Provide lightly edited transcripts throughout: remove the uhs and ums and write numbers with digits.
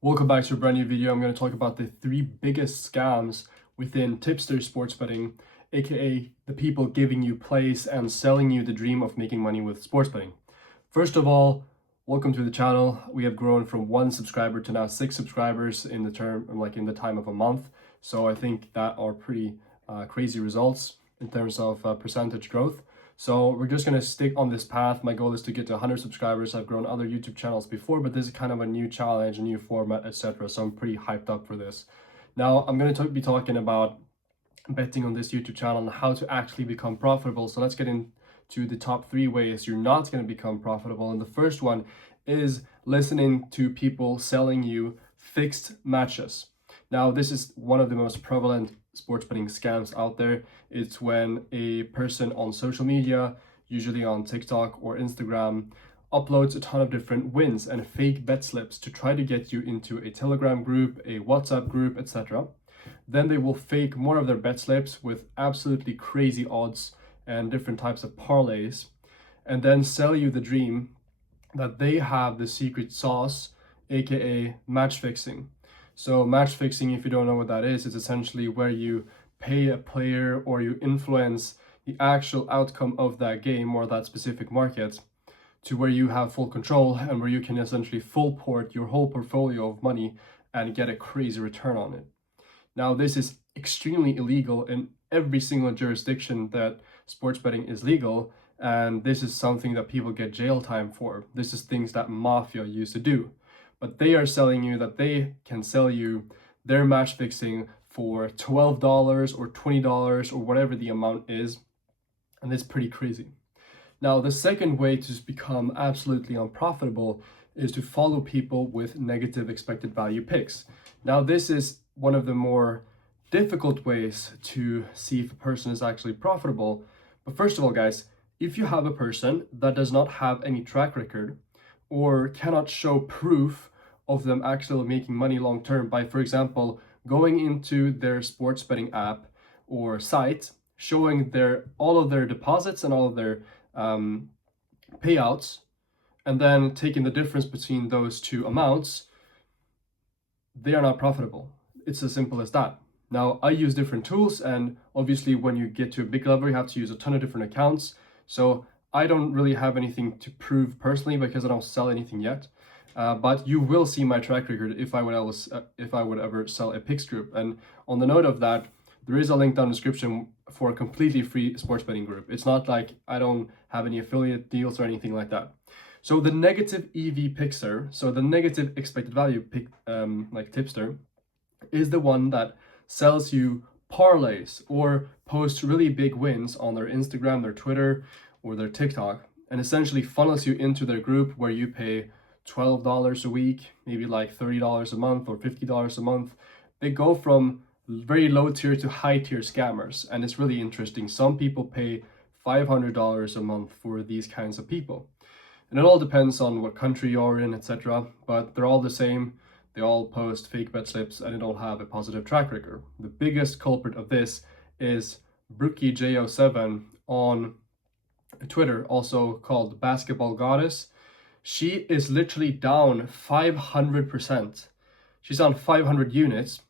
Welcome back to a brand new video. I'm going to talk about the three biggest scams within tipster sports betting, aka the people giving you plays and selling you the dream of making money with sports betting. First of all, welcome to the channel. We have grown from 1 subscriber to now 6 subscribers in the time of a month. So I think that are pretty crazy results in terms of percentage growth. So we're just going to stick on this path. My goal is to get to 100 subscribers. I've grown other YouTube channels before, but this is kind of a new challenge, a new format, etc. So I'm pretty hyped up for this. Now I'm going to be talking about betting on this YouTube channel and how to actually become profitable. So let's get into the top 3 ways you're not going to become profitable. And the first one is listening to people selling you fixed matches. Now, this is one of the most prevalent sports betting scams out there. It's when a person on social media, usually on TikTok or Instagram, uploads a ton of different wins and fake bet slips to try to get you into a Telegram group, a WhatsApp group, etc. Then they will fake more of their bet slips with absolutely crazy odds and different types of parlays, and then sell you the dream that they have the secret sauce, aka match fixing. So match fixing, if you don't know what that is, it's essentially where you pay a player or you influence the actual outcome of that game or that specific market to where you have full control and where you can essentially full port your whole portfolio of money and get a crazy return on it. Now, this is extremely illegal in every single jurisdiction that sports betting is legal, and this is something that people get jail time for. This is things that mafia used to do. But they are selling you that they can sell you their match fixing for $12 or $20 or whatever the amount is, and it's pretty crazy. Now, the second way to become absolutely unprofitable is to follow people with negative expected value picks. Now, this is one of the more difficult ways to see if a person is actually profitable. But first of all, guys, if you have a person that does not have any track record or cannot show proof of them actually making money long term by, for example, going into their sports betting app or site, showing all of their deposits and all of their payouts, and then taking the difference between those two amounts, they are not profitable. It's as simple as that. Now, I use different tools, and obviously when you get to a big level, you have to use a ton of different accounts. So I don't really have anything to prove personally because I don't sell anything yet. But you will see my track record if I would ever sell a picks group. And on the note of that, there is a link down in the description for a completely free sports betting group. It's not like I don't have any affiliate deals or anything like that. So the negative EV pixer, so the negative expected value pick, like tipster, is the one that sells you parlays or posts really big wins on their Instagram, their Twitter, or their TikTok, and essentially funnels you into their group where you pay $12 a week, maybe like $30 a month or $50 a month. They go from very low tier to high tier scammers, and it's really interesting. Some people pay $500 a month for these kinds of people. And it all depends on what country you're in, etc. But they're all the same. They all post fake bet slips and they don't have a positive track record. The biggest culprit of this is BrookieJ07 on Twitter, also called Basketball Goddess. She is literally down 500%. She's down 500 units.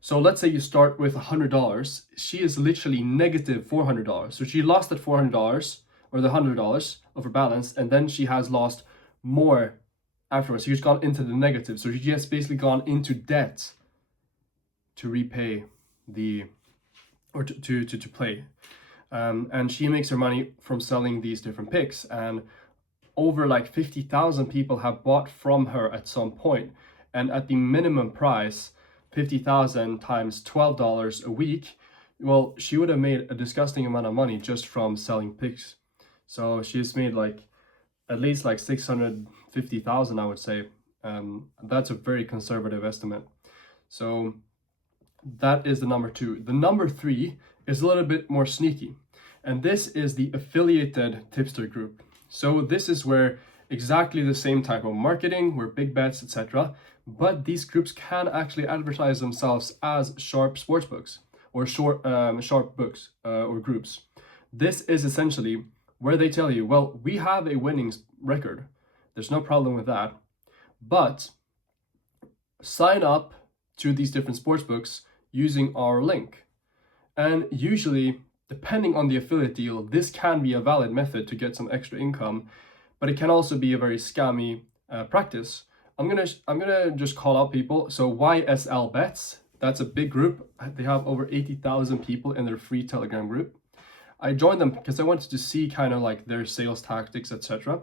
So let's say you start with $100. She is literally negative $400. So she lost that $400 or the $100 of her balance, and then she has lost more afterwards. She's gone into the negative. So she has basically gone into debt to repay to play. And she makes her money from selling these different picks. And over like 50,000 people have bought from her at some point. And at the minimum price, 50,000 times $12 a week, well, she would have made a disgusting amount of money just from selling picks. So she's made like at least like 650,000, I would say. That's a very conservative estimate. So that is the number 2. The number 3 is a little bit more sneaky, and this is the affiliated tipster group. So this is where exactly the same type of marketing, where big bets, etc. But these groups can actually advertise themselves as sharp sportsbooks or sharp books or groups. This is essentially where they tell you, well, we have a winning record. There's no problem with that. But sign up to these different sportsbooks using our link. And usually, depending on the affiliate deal, this can be a valid method to get some extra income, but it can also be a very scammy practice. I'm gonna just call out people. So YSL Bets, that's a big group. They have over 80,000 people in their free Telegram group. I joined them because I wanted to see kind of like their sales tactics, etc.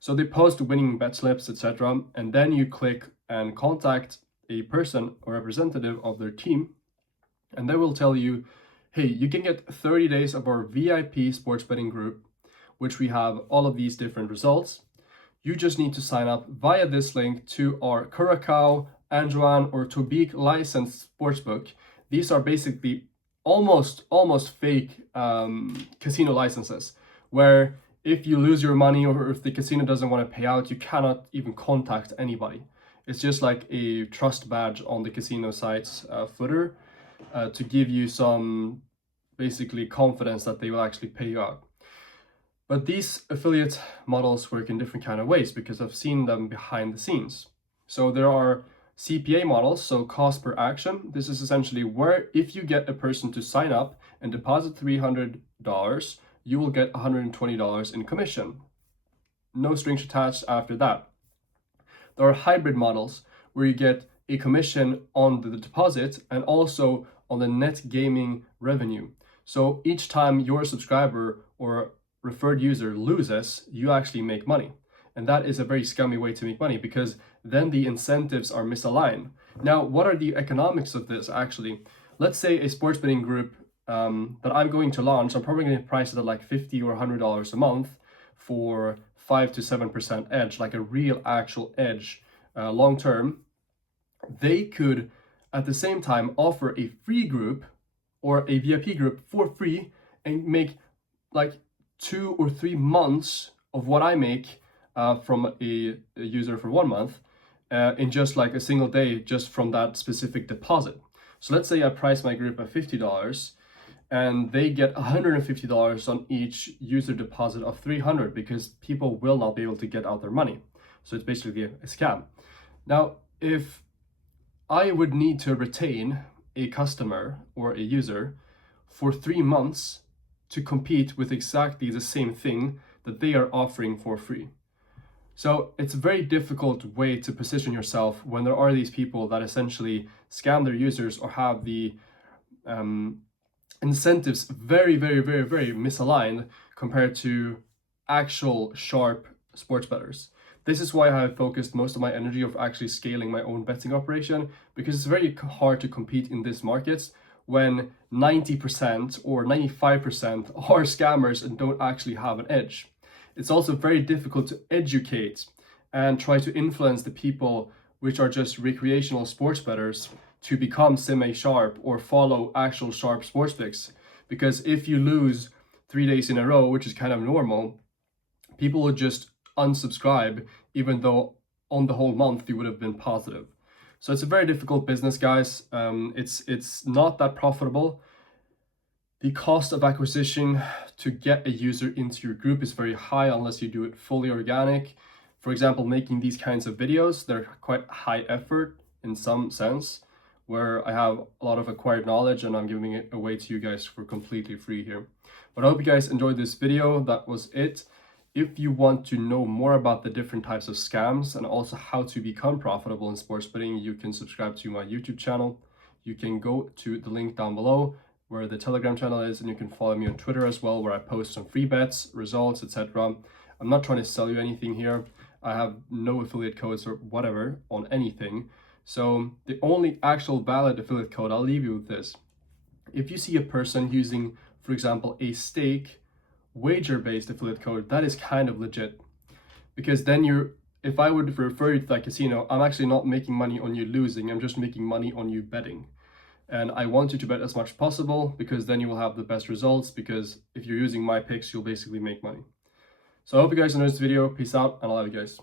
So they post winning bet slips, etc. And then you click and contact a person or representative of their team, and they will tell you, hey, you can get 30 days of our VIP sports betting group, which we have all of these different results. You just need to sign up via this link to our Curacao, Anjouan, or Tobique licensed sportsbook. These are basically almost fake casino licenses, where if you lose your money or if the casino doesn't want to pay out, you cannot even contact anybody. It's just like a trust badge on the casino site's footer to give you some basically confidence that they will actually pay you out. But these affiliate models work in different kind of ways because I've seen them behind the scenes. So there are CPA models, so cost per action. This is essentially where if you get a person to sign up and deposit $300, you will get $120 in commission. No strings attached after that. There are hybrid models where you get a commission on the deposit and also on the net gaming revenue. So each time your subscriber or referred user loses, you actually make money. And that is a very scummy way to make money because then the incentives are misaligned. Now, what are the economics of this actually? Let's say a sports betting group that I'm going to launch, I'm probably going to price it at like $50 or $100 a month for 5 to 7% edge, like a real actual edge long term. They could at the same time offer a free group or a VIP group for free and make like 2 or 3 months of what I make from a user for 1 month in just like a single day, just from that specific deposit. So let's say I price my group at $50 and they get $150 on each user deposit of $300 because people will not be able to get out their money. So it's basically a scam. Now, if I would need to retain a customer or a user for 3 months to compete with exactly the same thing that they are offering for free. So it's a very difficult way to position yourself when there are these people that essentially scam their users or have the incentives very misaligned compared to actual sharp sports bettors. This is why I have focused most of my energy of actually scaling my own betting operation, because it's very hard to compete in these markets when 90% or 95% are scammers and don't actually have an edge. It's also very difficult to educate and try to influence the people which are just recreational sports bettors to become semi-sharp or follow actual sharp sports picks. Because if you lose 3 days in a row, which is kind of normal, people will just unsubscribe, even though on the whole month you would have been positive. So it's a very difficult business, guys. It's not that profitable. The cost of acquisition to get a user into your group is very high unless you do it fully organic. For example, making these kinds of videos, they're quite high effort in some sense, where I have a lot of acquired knowledge and I'm giving it away to you guys for completely free here. But I hope you guys enjoyed this video. That was it. If you want to know more about the different types of scams and also how to become profitable in sports betting, you can subscribe to my YouTube channel. You can go to the link down below where the Telegram channel is, and you can follow me on Twitter as well, where I post some free bets, results, etc. I'm not trying to sell you anything here. I have no affiliate codes or whatever on anything. So the only actual valid affiliate code, I'll leave you with this. If you see a person using, for example, a stake wager-based affiliate code, that is kind of legit, because then if I would refer you to that casino, I'm actually not making money on you losing, I'm just making money on you betting. And I want you to bet as much as possible, because then you will have the best results, because if you're using my picks, you'll basically make money. So I hope you guys enjoyed this video. Peace out, and I love you guys.